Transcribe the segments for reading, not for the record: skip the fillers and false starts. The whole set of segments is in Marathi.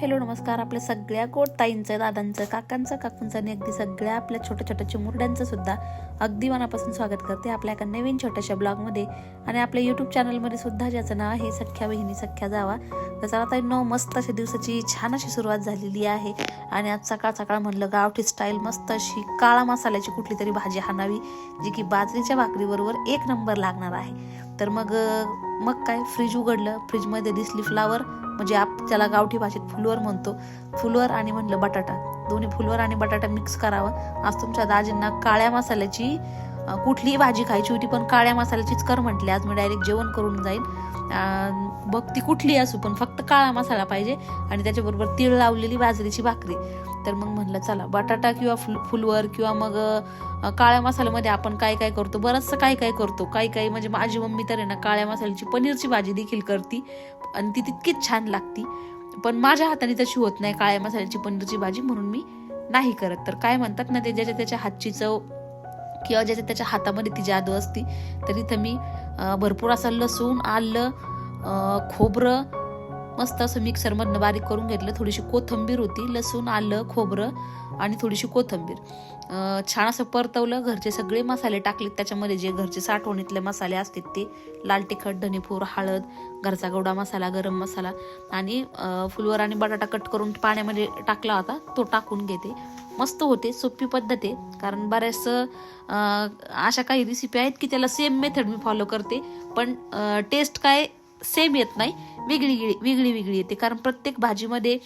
हॅलो नमस्कार. आपल्या सगळ्या गोड ताईंचं, दादांचं, काकांचं, काकूंचं आणि अगदी सगळ्या आपल्या छोट्या छोट्या चिमुरड्यांचं सुद्धा अगदी मनापासून स्वागत करते आपल्या एका नवीन छोट्याशा ब्लॉगमध्ये आणि आपल्या यूट्यूब चॅनलमध्ये सुद्धा, ज्याचं नाव आहे सख्या बहिणी सख्या जावा. तर चला ताईंनो, मस्त अशा दिवसाची छान अशी सुरुवात झालेली आहे आणि आज सकाळ सकाळ म्हणलं गावठी स्टाईल मस्त अशी काळा मसाल्याची कुठली तरी भाजी हाणावी, जी की बाजरीच्या भाकरीबरोबर एक नंबर लागणार आहे. तर मग काय, फ्रीज उघडलं, फ्रीजमध्ये दिसली फ्लावर, म्हणजे त्याला गावठी भाषेत फुलवर म्हणतो, फुलवर आणि म्हणलं बटाटा, दोन्ही फुलवर आणि बटाटा मिक्स करावं. आज तुमच्या दाजींना काळ्या मसाल्याची कुठलीही भाजी खायची होती, पण काळ्या मसाल्याचीच कर म्हटली. आज मी डायरेक्ट जेवण करून जाईन, बघ ती कुठली असू पण फक्त काळा मसाला पाहिजे आणि त्याच्याबरोबर तीळ लावलेली बाजरीची भाकरी. तर मग म्हणलं चला बटाटा किंवा फुलवर किंवा मग काळ्या मसाल्यामध्ये आपण काय काय करतो, बरंचसं काय काय करतो. काही म्हणजे माझी मम्मी तर आहे ना काळ्या मसाल्याची पनीरची भाजी देखील करते आणि ती तितकीच छान लागती, पण माझ्या हाताने तशी होत नाही काळ्या मसाल्याची पनीरची भाजी, म्हणून मी नाही करत. तर काय म्हणतात ना, ते ज्याच्या त्याच्या हातची चव किंवा ज्याच्या त्याच्या हातामध्ये ती जादू असती. तर इथं मी भरपूर असं लसूण, आलं, खोबरं मस्त असं मिक्सरमधनं बारीक करून घेतलं. थोडीशी कोथिंबीर होती, लसूण, आलं, खोबरं आणि थोडीशी कोथिंबीर छान असं परतवलं. घरचे सगळे मसाले टाकलेत त्याच्यामध्ये, जे घरचे साठवणीतले मसाले असतात ते, लाल तिखट, धनेपूर, हळद, घरचा गवडा मसाला, गरम मसाला आणि फुलवर आणि बटाटा कट करून पाण्यामध्ये टाकला होता तो टाकून घेते. मस्त होते, सोपी पद्धत आहे. कारण बऱ्याच अशा काही रेसिपी आहेत की त्याला सेम मेथड मी फॉलो करते, पण टेस्ट काय सेम येत नाही, वेगळी येते. कारण प्रत्येक भाजीमध्ये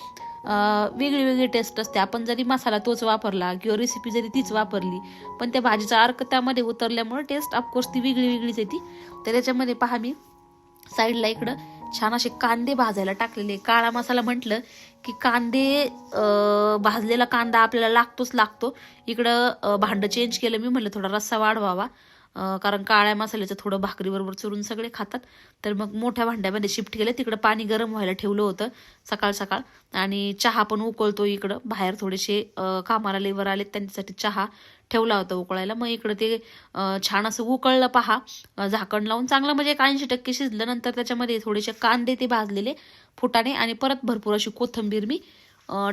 वेगळी टेस्ट असते. आपण जरी मसाला तोच वापरला किंवा रेसिपी जरी तीच वापरली, पण त्या भाजीचा अर्क त्यामध्ये उतरल्यामुळे टेस्ट ऑफकोर्स ती वेगळीच येते. तर त्याच्यामध्ये पहा, मी साईडला इकडं छान असे कांदे भाजायला टाकलेले. काळा मसाला म्हटलं की कांदे, भाजलेला कांदा आपल्याला लागतो. इकडं भांडं चेंज केलं मी, म्हणलं थोडा रस्सा वाढवावा, कारण काळ्या मसाल्याचं थोडं भाकरीबरोबर चुरून सगळे खातात. तर मग मोठ्या भांड्यामध्ये शिफ्ट केलं. तिकडं पाणी गरम व्हायला ठेवलं होतं सकाळ आणि चहा पण उकळतो. इकडं बाहेर थोडेसे कामाला लेबर आले, त्यांच्यासाठी चहा ठेवला होता उकळायला. मग इकडं ते छान असं उकळलं पहा, झाकण लावून चांगलं, म्हणजे 80% शिजलं. नंतर त्याच्यामध्ये थोडेसे कांदे ते भाजलेले फुटाणे आणि परत भरपूर अशी कोथिंबीर मी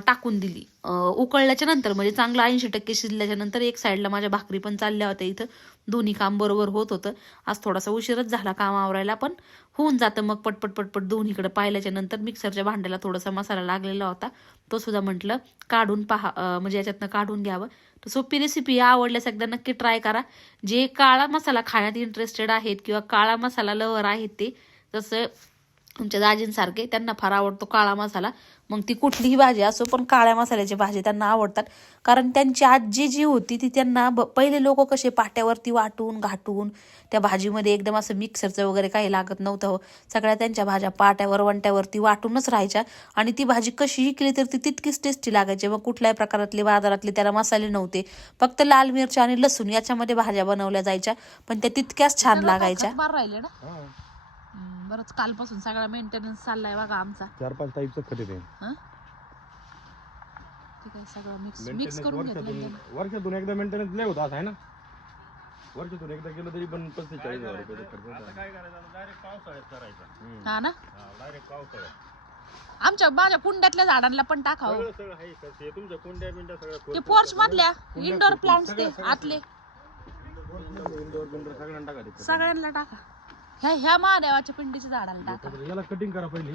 टाकून दिली उकळल्याच्या नंतर, म्हणजे चांगलं 80% शिजल्याच्या नंतर. एक साईडला माझ्या भाकरी पण चालल्या होत्या, इथं दोन्ही काम बरोबर होत होतं. आज थोडासा उशीरच झाला काम आवरायला, पण होऊन जातं मग पटपट दोन्हीकडे पाहिल्याच्या नंतर. मिक्सरच्या भांड्याला थोडासा मसाला लागलेला होता, तो सुद्धा म्हटलं काढून पहा, म्हणजे याच्यातनं काढून घ्यावं. तर सोपी रेसिपी आवडल्यास एकदा नक्की ट्राय करा. जे काळा मसाला खाण्यात इंटरेस्टेड आहेत किंवा काळा मसाला लवर आहेत, ते जसं तुमच्या दाजींसारखे, त्यांना फार आवडतो काळा मसाला. मग ती कुठलीही भाजी असो, पण काळ्या मसाल्याची भाजी त्यांना आवडतात. कारण त्यांची आजी जी होती ती, त्यांना पहिले लोक कसे पाट्यावरती वाटून घाटून त्या भाजीमध्ये, एकदम असं मिक्सरचं वगैरे काही लागत नव्हतं हो. सगळ्या त्यांच्या भाज्या पाट्यावर वंट्यावरती वाटूनच राहायच्या आणि ती भाजी कशीही केली तर ती तितकीच टेस्टी लागायची. मग कुठल्याही प्रकारातले बाजारातले त्याला मसाले नव्हते, फक्त लाल मिरची आणि लसूण याच्यामध्ये भाज्या बनवल्या जायच्या, पण त्या तितक्याच छान लागायच्या. बरंच कालपासून सगळा मेंटेनन्स चाललाय बघा आमचा. 4-5 टाईपचं खत येते. ठीक आहे, सगळं मिक्स करून घेतलं. वर्षातून एकदा मेंटेनन्स लय होता आहे ना, वर्षातून एकदा केलं तरी पण 45,000 रुपये खर्च. आता काय करायचं, डायरेक्ट पावसाळ्यात करायचा. हा ना, डायरेक्ट पावसाळ्यात. आमच्या माझ्या कुंड्यातल्या झाडांना पण टाकावं. सगळं आहे, तुमच्या कुंड्या बिंड्या सगळं, ते पोर्च मधल्या इंडोर प्लांट्स ते आतले इंडोर सगळ्यांना टाका, सगळ्यांना टाका. ह्या महादेवाच्या पिंडीच्या झाडाला टाका. याला कटिंग करा पहिली.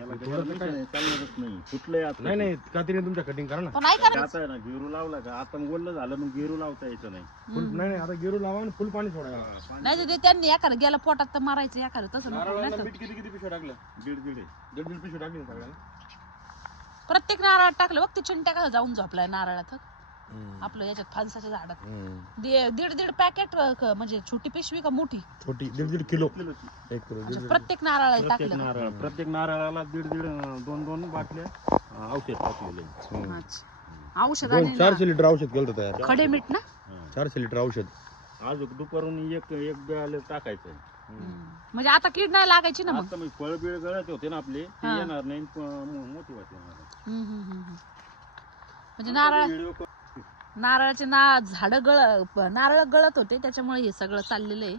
याला चालणारच नाही, कुठलंही आता नाही कातीने तुमच्या कटिंग करा ना. पण ऐका ना, आता आहे ना, गेरू लावला का आता ओलं झालं, मग गेरू लावता यायचं नाही. नाही आता गेरू लावा आणि फुल पाणी सोडायला. नाही तर त्यांनी एखादं गेला पोटात तर मारायचं, एखादं तसं नको. मीठ किती पिशव्या टाकलं? दीड पिशव्या टाकली सगळ्याला. प्रत्येक नारळात टाकलं. बघ ते चिंट्या कसं जाऊन झोपलाय नारळात, आपलं याच्यात फणसाच्या झाडात. दीड पॅकेट, म्हणजे छोटी पिशवी का मोठी? छोटी, 1.5 किलो. प्रत्येक नारळाला टाकलं. प्रत्येक नारळाला 1.5-2 बाटल्या औषध टाकलेले. औषध 400 लिटर औषध केलं तयार. खडे मीठ ना, 400 लिटर औषध. आज दुपारून एक ब्याला टाकायचं. म्हणजे आता कीड नाही लागायची ना. मग आता मग फळ बिळ गळत होते ना आपले, ते येणार नाही, मोठी वाटते. म्हणजे नारळाचे झाड नारळ गळत होते, त्याच्यामुळे हे सगळं चाललेलं आहे.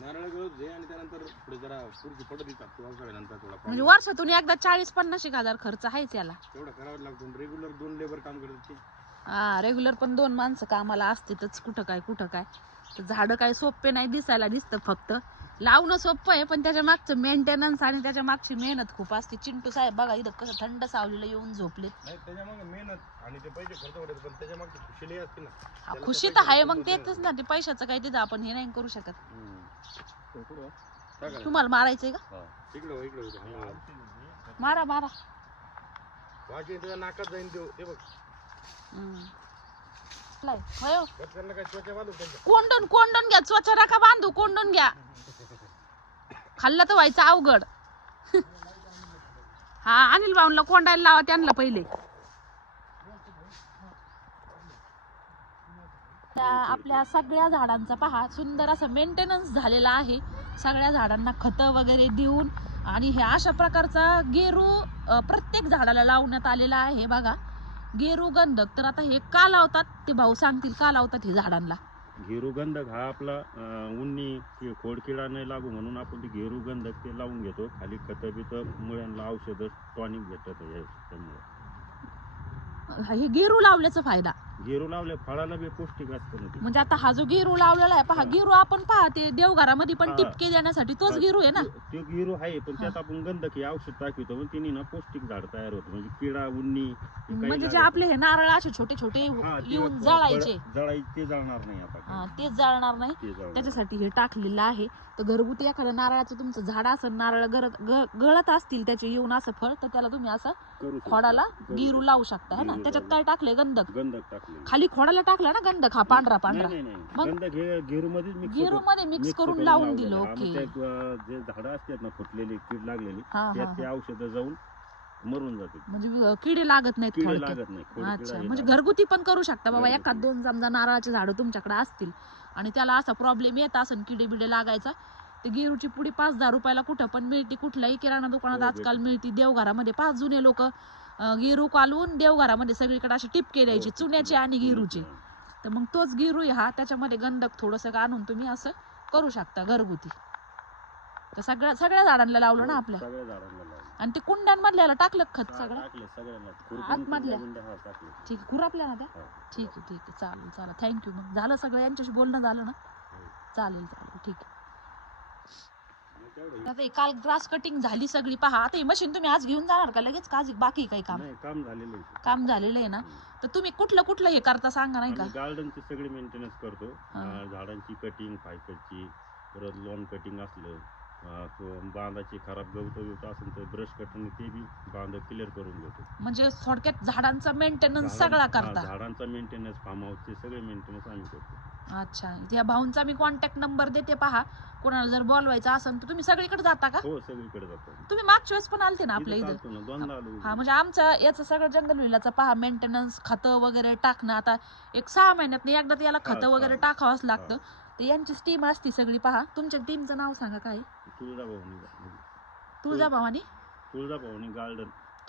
नारळ गळत होते आणि त्यानंतर पुढे जरा पुढची पडत येतात पावसाळ्यानंतर थोडा म्हणजे वर्षातून एकदा 40-50 हजार खर्च आहेच याला. तेवढा करावा लागतो. रेग्युलर 2 लेबर काम करतात ते. हा रेग्युलर पण 2 माणसं कामाला असतेच कुठं काय. तर झाडं काय सोपे नाही दिसायला, दिसतं फक्त लावणं सोपं आहे, पण त्याच्या मागचं मेंटेनन्स आणि त्याच्या मागची मेहनत खूप असते. चिंटू साहेब बघा इथं कसं थंड सावलीला येऊन झोपले. नाही त्याच्यामागे मेहनत आणि ते पैसे खर्च होतात, पण त्याच्यामागे खुशी लई असते ना. खुशी तर आहे, मग तेच ना, ते पैशाचं काही तिथं आपण हे नाही करू शकत. तुम्हाला मारायचंय का? इकडे मारा वाशी त्याच्या नाकात जाईन ते बघ. काय त्वचा बांधू त्यांच्या. कोंडून घ्या, स्वच्छ नका बांधू, कोंडून घ्या. खाल्लं तर व्हायचं अवघड. हा अनिल भाऊंला कोंडायला लावा त्यांना पहिले. आपल्या सगळ्या झाडांचा पहा सुंदर असं मेंटेनन्स झालेला आहे. सगळ्या झाडांना खतं वगैरे देऊन आणि हे अशा प्रकारचा गेरू प्रत्येक झाडाला लावण्यात आलेला आहे. बघा गेरू गंधक. तर आता हे का लावतात ते भाऊ सांगतील, का लावतात हे झाडांना. घेरू गंधक हा आपला उन्नी खोडकिडा नाही लागू म्हणून आपण ते घेरू गंधक ते लावून घेतो. खाली खतं बितं मुळ्यांना औषधं टॉनिक भेटत त्यामुळे. हे गेरू लावल्याचा फायदा, गेरू लावल्या फळाला बी पौष्टिक असतं ना ते. म्हणजे आता हा जो गेरू लावलेला आहे पहा, गेरू आपण पहा ते देवघरामध्ये पण टिपके देण्यासाठी तोच गेरू आहे ना. तो गेरू आहे, पण त्यात आपण गंधक हे औषध टाकतो पण तिने ना पौष्टिक झाड तयार होतं. म्हणजे किडा उन्नी म्हणजे जे आपले हे नारळ असे छोटे येऊन जळायचे ते जळणार नाही आता. तेच जळणार नाही, त्याच्यासाठी हे टाकलेलं आहे. तर घरगुती एखादं नारळाचं तुमचं झाड असं नारळ गळत असतील त्याचे येऊन असं फळ, तर त्याला तुम्ही असं खोडाला गेरू लावू शकता है ना. त्याच्यात काय टाकलंय? गंधक टाकले. खाली खोडाला टाकला ना गंधक, हा पांढरा मग गंधक हे गेरू मध्ये मिक्स करून लावून दिलं. ओके. जे झाडं असतात ना फुटलेली कीड लागलेली त्यात ते औषधं जाऊन मरून जाते, म्हणजे किडे लागत नाहीत. अच्छा, म्हणजे घरगुती पण करू शकता बाबा. एखाद 2 समजा नारळाचे झाडं तुमच्याकडे असतील आणि त्याला असा प्रॉब्लेम येत असेल किडे बिडे लागायचा, ते गेरूची पुडी 5-10 रुपयाला कुठं पण मिळते. कुठल्याही किराणा दुकानात आजकाल मिळते. देवघरामध्ये 5 जुने लोक गेरू कालवून देवघरामध्ये सगळीकडे अशी टिपके द्यायची, चुन्याची आणि गेरूची. तर मग तोच गेरू हा, त्याच्यामध्ये गंधक थोडंसं आणून तुम्ही असं करू शकता घरगुती. तर सगळ्या झाडांना लावलं ना आपल्या. आणि ते कुंड्यांमधल्याला टाकलं खत सगळं आतमधल्या. ठीक आहे, खुरापल्या ना त्या. ठीक आहे चालेल थँक्यू. मग झालं सगळं, यांच्याशी बोलणं झालं ना. चालेल ठीक आहे. आता काल ग्रास कटिंग झाली सगळी पहा. आता ही मशीन तुम्ही आज घेऊन जाणार का लगेच, का बाकी काही काम झालेलं आहे ना. तर तुम्ही कुठलं हे करता सांगा नाही का. गार्डनची सगळी मेंटेनन्स करतो. झाडांची कटिंग, फायकलची, परत लॉन कटिंग असलं, बांधाची खराब गवत असेल तर ब्रश कटिंग ते बी बांध क्लिअर करून देतो. म्हणजे थोडक्यात झाडांचा मेंटेनन्स सगळा करता. झाडांचा मेंटेनन्स, फार्म हाऊसचे सगळे मेंटेनन्स आम्ही करतो. अच्छा, त्या भाऊंचा मी कॉन्टॅक्ट नंबर देते पहा. कोणाला जर बोलवायचं असेल तर तुम्ही सगळीकडे जाता का? हो सगळीकडे जातो. तुम्ही मागच्या वेळेस पण आलते ना आपल्या इथं. हा म्हणजे आमचं याचं सगळं जंगल विलाचं पहा मेंटेनन्स, खतं वगैरे टाकणं. आता 6 महिन्यात एकदा त्याला खतं वगैरे टाकावंच लागतं. तर यांची टीम असती सगळी पहा. तुमच्या टीमचं नाव सांगा काय?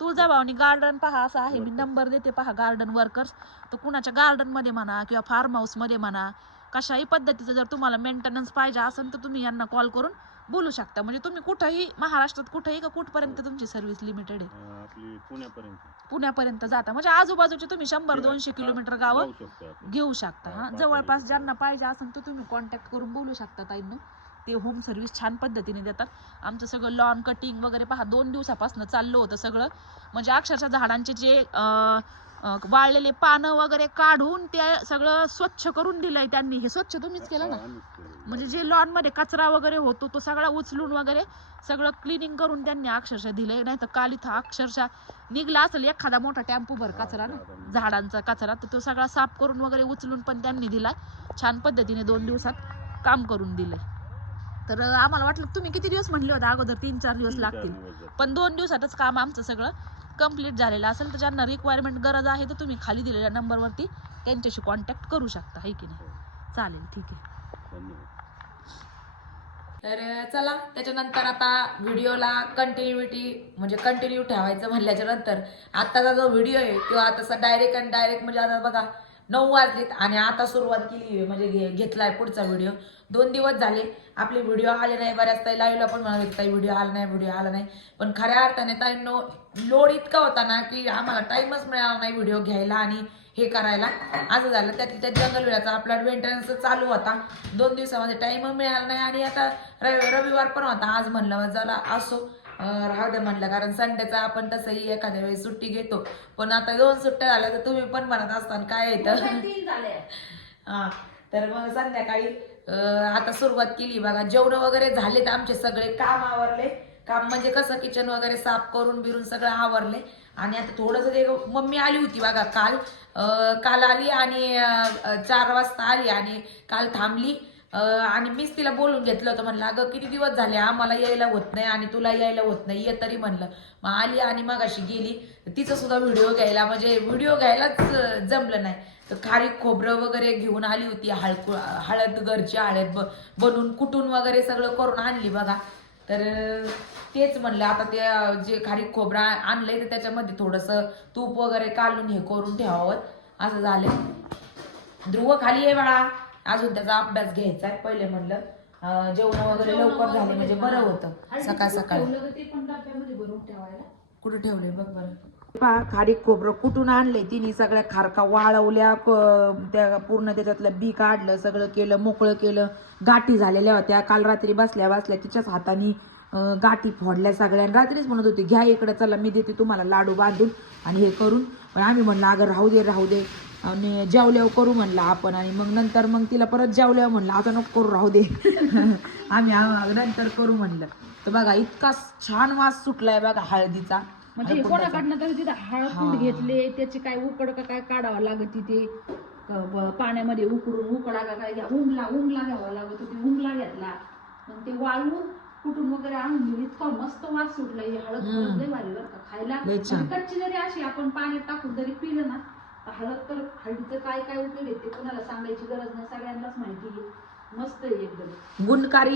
तुळजाभवानी गार्डन पहा असं आहे. मी नंबर देते पहा. Garden workers. तर कुणाच्या गार्डन मध्ये म्हणा किंवा फार्म हाऊस मध्ये म्हणा, कशाही पद्धतीचं जर तुम्हाला मेंटेनन्स पाहिजे असेल तर तुम्ही यांना कॉल करून बोलू शकता. म्हणजे तुम्ही कुठेही महाराष्ट्रात कुठेही का कुठपर्यंत तुमची सर्व्हिस लिमिटेड आहे? पुण्यापर्यंत जाता. म्हणजे आजूबाजूचे तुम्ही 100-200 किलोमीटर गावं घेऊ शकता. हा जवळपास ज्यांना पाहिजे असेल तर तुम्ही कॉन्टॅक्ट करून बोलू शकता ताईंनो. ते होम सर्व्हिस छान पद्धतीने देतात. आमचं सगळं लॉन कटिंग वगैरे पहा 2 दिवसापासून चाललं होतं सगळं. म्हणजे अक्षरशः झाडांचे जे वाळलेले पानं वगैरे काढून ते सगळं स्वच्छ करून दिलंय त्यांनी. हे स्वच्छ तुम्हीच केलं ना. म्हणजे जे लॉन मध्ये कचरा वगैरे होतो तो सगळा उचलून वगैरे सगळं क्लिनिंग करून त्यांनी अक्षरशः दिलंय. नाही तर काल इथं अक्षरशः निघला असेल एखादा मोठा टेम्पो भर कचरा ना, झाडांचा कचरा, तर तो सगळा साफ करून वगैरे उचलून पण त्यांनी दिला. छान पद्धतीने 2 दिवसात काम करून दिलंय. तर आम्हाला वाटलं तुम्ही किती दिवस म्हणले होते अगोदर 3-4 दिवस लागतील, पण 2 दिवसातच काम आमचं सगळं कम्प्लीट झालेलं असेल. तर ज्यांना रिक्वायरमेंट गरज आहे तर तुम्ही खाली दिलेल्या नंबरवरती त्यांच्याशी कॉन्टॅक्ट करू शकता, है की नाही. चालेल ठीक आहे. तर चला त्याच्यानंतर आता व्हिडिओला कंटिन्यू ठेवायचं म्हणल्याच्या नंतर आत्ताचा जो व्हिडिओ आहे तो आता डायरेक्ट म्हणजे आता बघा 9 वाजलेत आणि आता सुरुवात केली म्हणजे घेतलाय पुढचा व्हिडिओ. 2 दिवस झाले आपले व्हिडिओ आले नाही. बऱ्याच ताई लाईव्हला पण म्हणत होते ताई व्हिडिओ आला नाही. पण खऱ्या अर्थाने ताईंनो लोड इतका होता ना की आम्हाला टाइमच मिळाला नाही व्हिडिओ घ्यायला आणि हे करायला. असं झालं. त्या जंगलविड्याचा आपला मेंटेनन्स चालू होता. 2 दिवसामध्ये टाइम मिळाला नाही आणि आता रविवार पण होता. आज म्हणलं जरा असो राहू दे म्हणलं, कारण संडेचा आपण तसंही एखाद्या वेळेस सुट्टी घेतो. पण आता 2 सुट्ट्या झाल्या तर तुम्ही पण म्हणत असताना काय येतं. 3 झाले. हा, तर मग संध्याकाळी आता सुरुवात केली बघा. जेवण वगैरे झालेत आमचे सगळे, काम आवरले. काम म्हणजे कसं किचन वगैरे साफ करून बिरून सगळं आवरले. आणि आता थोडंसं ते मम्मी आली होती बघा काल आली आणि 4 वाजता आली आणि काल थांबली. आणि मीच तिला बोलून घेतलं होतं, म्हणलं अगं किती दिवस झाले आम्हाला यायला होत नाही आणि तुला यायला होत नाही, ये तरी म्हणलं. मग आली आणि मग अशी गेली. तिचं सुद्धा व्हिडिओ घ्यायला म्हणजे व्हिडिओ घ्यायलाच जमलं नाही. तर खारीक खोबरं वगैरे घेऊन आली होती. हळद घरची हळद बनवून कुटून वगैरे सगळं करून आणली बघा. तर तेच म्हणलं आता ते जे खारीक खोबरं आणलंय तर त्याच्यामध्ये थोडंसं तूप वगैरे काढून हे करून ठेवावं. असं झालं. ध्रुव खाली आहे बाळा, अजून त्याचा अभ्यास घ्यायचा आहे. पहिले म्हणलं जेवण वगैरे लवकर झाले म्हणजे बरं होतं सकाळ सकाळी. कुठे ठेवले बघ बरं. खारीक खोबरं कुठून आणले तिने, सगळ्या खारका वाळवल्या, त्या पूर्ण त्याच्यातलं बी काढलं, सगळं केलं, मोकळं केलं. गाठी झालेल्या होत्या. काल रात्री बसल्या तिच्याच हाताने गाठी फोडल्या सगळ्या. रात्रीच म्हणत होती घ्या इकडे, चला मी देते तुम्हाला लाडू बांधून आणि हे करून. पण आम्ही म्हणलं अगं राहू दे आणि जेवल्यावर करू म्हणलं आपण. आणि मग नंतर मग तिला परत जेवल्यावर म्हणलं आता नको करू, राहू दे. आम्ही नंतर करू म्हणलं. तर बघा इतका छान वास सुटलाय बघा हळदीचा. म्हणजे कोणाकडनं तरी तिथं हळद घेतले, त्याची काय उकड का काय काढावं लागत तिथे पाण्यामध्ये उकडून, उकडा का काय घ्या, उंगला घ्यावा लागत होती. उंगला घेतला मग ते वाळवून कुठून वगैरे आणून इतका मस्त वास सुटला. ही हळद लय भारी बरं का खायला. कच्ची जरी अशी आपण पाण्यात टाकून जरी पिलं ना तर हळदीचं काय काय उपयोग येते कोणाला सांगायची गरज नाही, सगळ्यांनाच माहिती आहे. मस्त आहे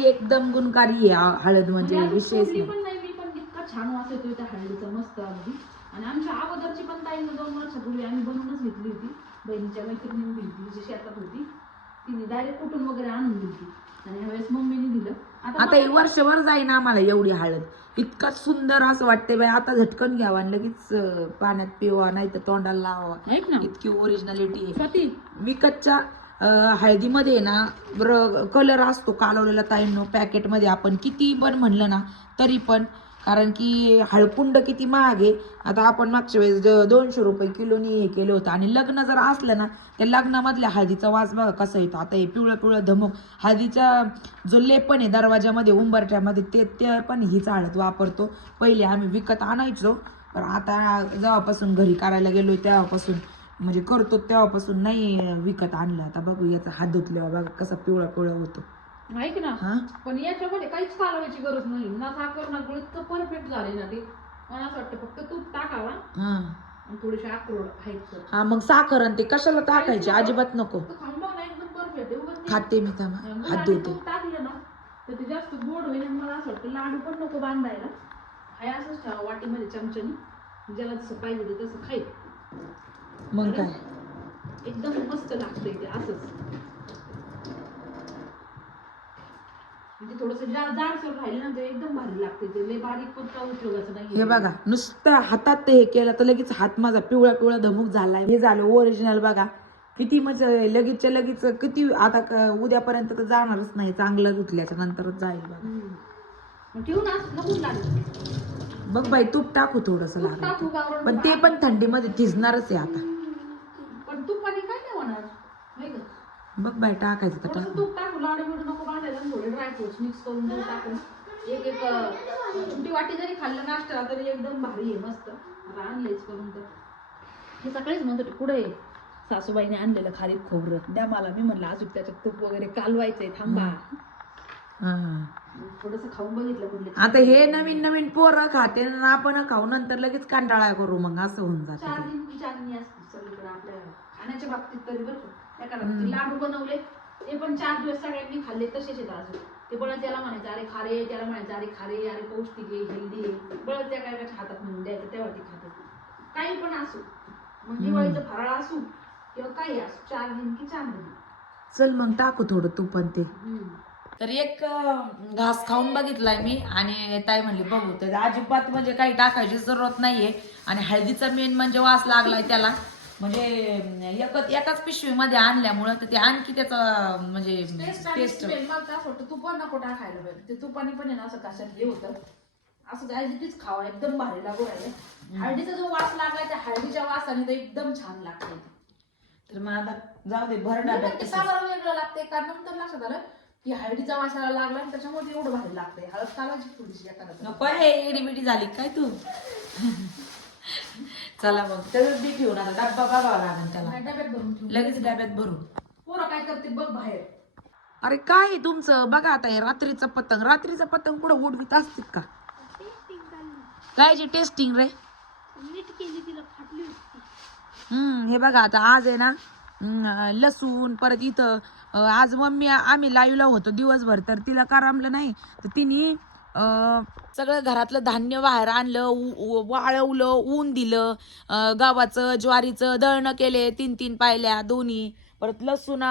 एकदम गुणकारी आहे हळद. म्हणजे विशेष पण नाही. मी पण इतका छान वास येतो त्या हळदीचा मस्त अगदी. आणि आमच्या अगोदरची पण ताईने 2 वर्षापूर्वी आम्ही बनवूनच घेतली होती. बहिणीच्या मैत्रिणीने दिली होती, जी शेतात होती तिने डायरेक्ट कुठून वगैरे आणून दिली. आणि ह्यावेळेस मम्मीने दिलं. आता ही वर्षभर जाईन आम्हाला एवढी हळद. इतका सुंदर असं वाटतंय बाई, आता झटकन घ्यावा आणि लगेच पाण्यात पिवा, नाही तर तोंडाला लावा. इतकी ओरिजिनॅलिटी आहे. विकतच्या हळदीमध्ये ना कलर असतो कालवलेला ताईंनो पॅकेटमध्ये. आपण किती पण म्हणलं ना तरी पण, कारण की हळकुंड किती महाग आहे. आता आपण मागच्या वेळेस 200 रुपये किलोनी हे केलं होतं. आणि लग्न जर असलं ना त्या लग्नामधल्या हळदीचा वास बघा कसा येतो. आता हे पिवळं धमक हळदीचा जो लेपन आहे दरवाजामध्ये उंबरठ्यामध्ये ते पण हीच हळद वापरतो. पहिले आम्ही विकत आणायचो, पण आता जेव्हापासून घरी करायला गेलो तेव्हापासून म्हणजे करतो तेव्हापासून नाही विकत आणलं. आता बघू याचा हात धुतल्यावर बघा कसा पिवळा होतो. ऐक ना, पण याच्यामध्ये काहीच कालवायची गरज नाही ना. साखर ना गुळ इतकं परफेक्ट झाले ना ते. मला असं वाटतं फक्त तूप टाकावा आणि थोडीशी अक्रोड आहेत. हा मग साखर आणि ते कशाला टाकायचे, अजिबात नको. खाऊन बघ ना, एकदम परफेक्ट आहे. खाते मी हात धुते. तूप टाकलं ना तर ते जास्त गोड होईल. आणि मला असं वाटतं लाडू पण नको बांधायला, हाय असंच ठेवा वाटीमध्ये चमच्यानी, ज्याला जसं पाहिजे ते तसं खाईल. मग काय एकदम मस्त लागतंय ते असंच. म्हणजे थोडंसं जाडसर राहिलं ना ते एकदम भारी लागते. ते लय बारीक पण काय उपयोगाचं नाही. हे बघा नुसतं हातात हे केलं तर लगेच हात माझा पिवळा धमक झालाय. हे झालं ओरिजिनल बघा. किती म्हणजे लगेचच्या लगेच किती. आता उद्यापर्यंत तर जाणारच नाही, चांगलं धुतल्याच्या नंतरच जाईल बघा. ठेवून नको लागेल. बघ बाई तूप टाकू थोडस लागेल, पण ते पण थंडीमध्ये थिजणारच आहे आता. पण तुपाने काय नाही होणार. बघ बाई टाकायचं तर टाक. तूप टाकू, लाडू बिडू नको बांधायला. थोडे ड्रायफ्रुट्स मिक्स करून दूध टाकून एक छोटी वाटी जरी खाल्लं नाश्त्याला तरी एकदम भारी आहे मस्त. आता आणलेच करून तर हे सकाळीच म्हणतो पुढे सासूबाईने आणलेलं खारीक खोबरं द्या मला. मी म्हणलं अजून त्याच्यात तूप वगैरे कालवायचंय, थांबा. थोडस खाऊन बघितलं म्हणले. आता हे नवीन पोरं खाते ना, आपण खाऊ नंतर लगेच कंटाळा करू, मग असं होऊन जातं. चारणी असते सगळीकडे आपल्या खाण्याच्या बाबतीत तरी बरं. त्या कारण लाडू बनवले ते पण 4 दिवस सगळ्यांनी खाल्ले तसेच आहेत अजून. ते बळच त्याला म्हणायचं अरे खारे, त्याला म्हणायचं अरे खारे, अरे पौष्टिक आहे, हेल्दी आहे. बळच त्या काय हातात म्हणून द्यायचं तेव्हा ते खातात. काही पण असू, मग दिवाळीचं फराळ असू किंवा काही असो 4 दिन की 4 दिन. चल मग टाकू थोडं तूप आणि ते. तर एक घास खाऊन बघितलाय मी आणि ताई म्हणली बघू तर अजिबात म्हणजे काही टाकायची जरूरत नाहीये. आणि हळदीचा मेन म्हणजे वास लागलाय त्याला, म्हणजे एकाच पिशवीमध्ये आणल्यामुळं तर ते आणखी त्याचा म्हणजे टेस्ट. मला तर असं वाटतं तुपा नको टाकायला पाहिजे. ते तुपाने पण आहे ना असं कशात हे होतं, असं जायचं खावा एकदम भारी लागू राहिले. हळदीचा जो वास लागलाय त्या हळदीच्या वासाने तर एकदम छान लागते. तर मग आता जाऊ दे भर ते डब्यात. का बरं वेगळं लागते कारण नंतर लक्षात आलं की हळदीचा वासाला लागला आणि त्याच्यामुळे एवढं भारी लागते. हळद कालाची थोडीशी एखादा नको हे एडीबिडी झाली काय तू. चला मग त्याच बी ठेवून आता डब्बा बघावा लागेल त्याला, डब्यात भरून ठेवू. लगेच डब्यात भरू. पोरं काय करते बघ बाहेर. अरे काय आहे तुमचं बघा आता हे रात्रीचं पतंग कुठं उडवीत असतील का कायची टेस्टिंग रे. हे बघा आता आज आहे ना लसूण परत इथं आज मम्मी आम्ही लाईव्हला होतो दिवसभर तर तिला करमलं नाही तर तिने सगळं घरातलं धान्य बाहेर आणलं, वाळवलं, ऊन दिलं, गव्हाचं ज्वारीचं दळणं केले 3-3 पायल्या दोन्ही, परत लसूण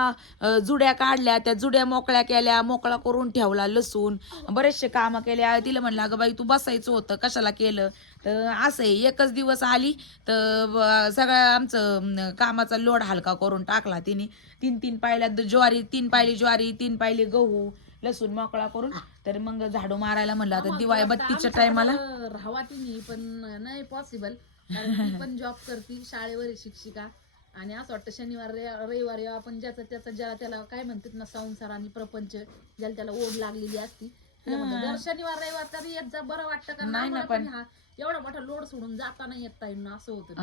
जुड्या काढल्या, त्या जुड्या मोकळ्या केल्या, मोकळा करून ठेवला लसूण, बरेचसे कामं केल्या. तिला म्हणलं अगं बाई तू बसायचं होतं कशाला केलं. तर असं आहे एकच दिवस आली तर सगळं आमचं कामाचा लोड हलका करून टाकला तिने. 3-3 पायल्या ज्वारी, 3 पायली ज्वारी, 3 पायली गहू, लसूण मोकळा करून. तर मग झाडू मारायला म्हणलं आता दिवाळी बत्तीच्या टायमाला राहावा तिने पण नाही पॉसिबल कारण ती पण जॉब करते, शाळेवर शिक्षिका. आणि असं वाटतं शनिवार रविवारी आपण ज्याचा त्याचा ज्याला त्याला काय म्हणतात ना संसार आणि प्रपंच ज्याला त्याला ओढ लागलेली असती जर शनिवार रविवार तरी येत जा बरं वाटतं का नाही ना. पण हा एवढा मोठा लोड सोडून जाता नाही येत ताईंना असं होतं.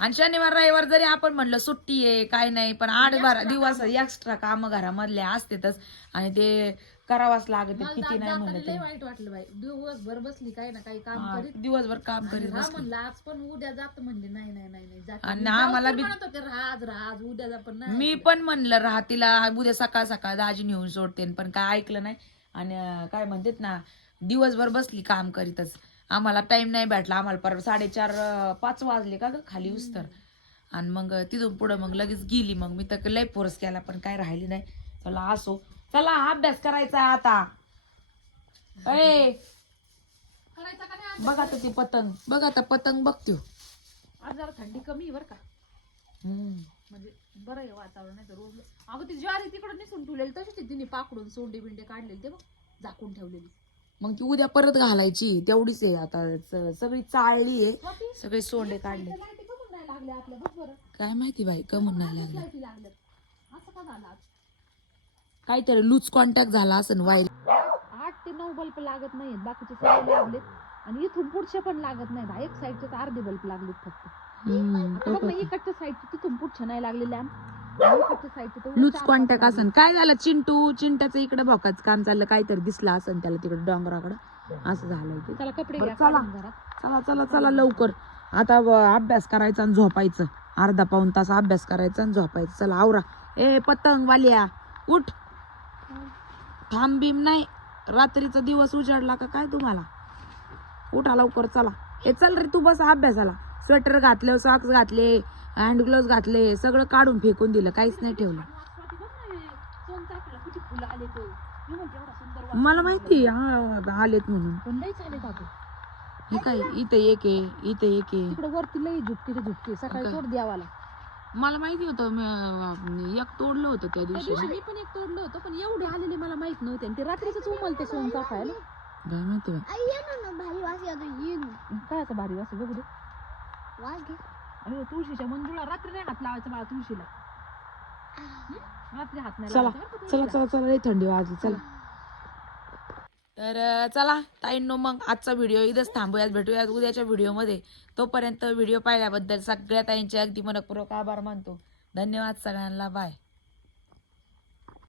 आणि शनिवार रविवार जरी आपण म्हणलं सुट्टी आहे काय नाही पण 8-12 दिवस एक्स्ट्रा काम घरामधले असतेच आणि ते करावाच लागत किती नाही म्हणलं लय वाईट वाटलं बाई. दिवसभर बसली काही ना काही काम करीत, दिवसभर काम करीत म्हणलं आज पण उद्या जात म्हणले नाही नाही नाही नाही जात. आणि आम्हाला बी म्हणत होते राज उद्या जा पण नाही. मी पण म्हणलं राहतीला उद्या सकाळ सकाळ दाजी नेऊन सोडते पण काय ऐकलं नाही. आणि काय म्हणतात ना दिवसभर बसली काम करीतच. आम्हाला टाइम नाही भेटला. आम्हाला परत 4:30-5 वाजले का ग खाली उस्तर. आणि मग तिथून पुढं मग लगेच गेली. मग मी तर लय फोर्स केला पण काय राहिली नाही. चला असो चला अभ्यास करायचा आता. बघा तर ती पतंग बघा आता पतंग बघतो. आज जरा थंडी कमी बर का म्हणजे बरं आहे वातावरण. नाही तर रोज अगं ती ज्वारी तिकडे निसून ठेवलेली तशीच तिने पाकडून सोंडे बिंडे काढलेली ते बघ झाकून ठेवलेली. मग ती उद्या परत घालायची तेवढीच आहे. आता सगळी चाळली आहे, सगळे सोंडे काढले. काय माहिती बाई कमून नाही लागले. काहीतरी लूज कॉन्टॅक्ट झाला असं वायर. 8 ते 9 बल्ब लागत नाहीत, बाकीचे सगळे लागलेत. आणि इथून पुढचे पण लागत नाहीत. एक साईडचे अर्धे बल्ब लागलेत फक्त. इकडच्या साईडचे तिथून पुढचे नाही लागलेल्या. लूज कॉन्टॅक्ट असन. काय झालं चिंट्याचं इकडे भोकाच काम चाललं काहीतरी दिसलं असन त्याला तिकडे डोंगराकडे असं झालंय ते. त्याला कपडे चला चला चला लवकर आता अभ्यास करायचा आणि झोपायचं. 1/2-1 तास अभ्यास करायचा आणि झोपायचं. चला आवरा. ए पतंग वालिया उठ. थांब बीम नाही. रात्रीचा दिवस उजाडला का काय तुम्हाला. उठा लवकर चला. ए चल रे तू बस अभ्यासाला. स्वेटर घातलं, सॉक्स घातले, हँड ग्लोव्स घातले, सगळं काढून फेकून दिलं, काहीच नाही ठेवलं. मला माहिती आलेत म्हणून. हे काय इथे एक आहे, इथे एक आहे. तिकडे वरती लई झुपके सकाळी तोड द्यावाला. मला माहिती होतं एक तोडलं होतं त्या दिवशी. मी पण एक तोडलं होतं पण एवढे आलेले मला माहित नव्हते. आणि ते रात्रीच उमलते सोन चाफायला. काय माहिती काय असं भारी वास बघू दे. आणि तुळशीच्या मंजुळा रात्री नाही हात लावायचं मला तुळशीला. रात्री हात नाही चला चला चला चला लई थंडी वाजली चला. तर चला ताईंनो मग आजचा व्हिडिओ इथंच थांबूयात. भेटूयात उद्याच्या व्हिडिओमध्ये. तोपर्यंत व्हिडिओ पाहिल्याबद्दल सगळ्या ताईंचे अगदी मनपूर्वक आभार मानतो. धन्यवाद सगळ्यांना. बाय.